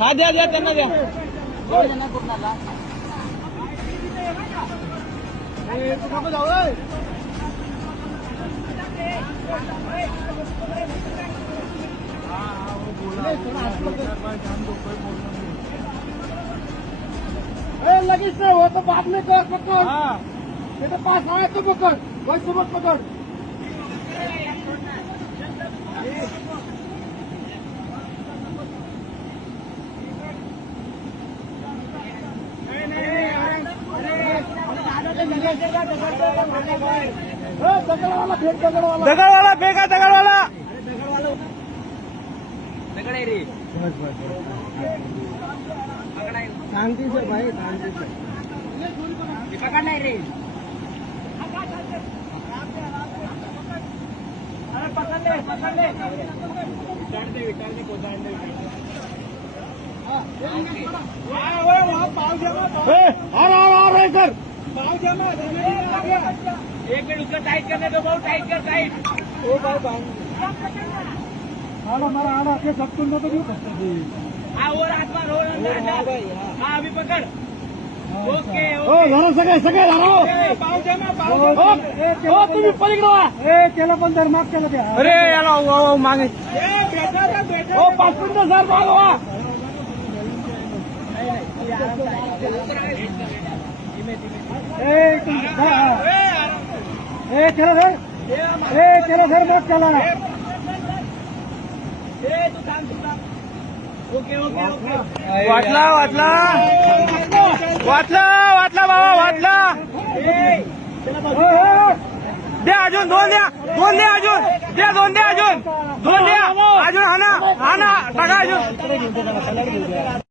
हा द्या द्या त्यांना द्या. लगेच नाही हो तो बाद में कर पकड़ तेरे पास आए तो पकड़ वही सुबह पकड़ दगड़वाला फेंक दगडवाला फेका दगडवाला. दगड आहे रे. शांति से भाई शांति से पकड नाही रे. पकड ले. एक मिनट उसको टाइट करने दो. बहुत टाइट कर. टाइट मारा आना के सब तुम तो हाँ और हाथ मार. हाँ अभी पकड़. ओके धरा सगळे पाव जमा. तुम्ही पलीकडे केलं पण धर माग केलं ते अरे याला मागे. हो 5,000 मागवा चलो घर मत चला. ओके. वाटला बाबा वाटला. द्या अजून दोन द्या अजून. हाना टाका अजून.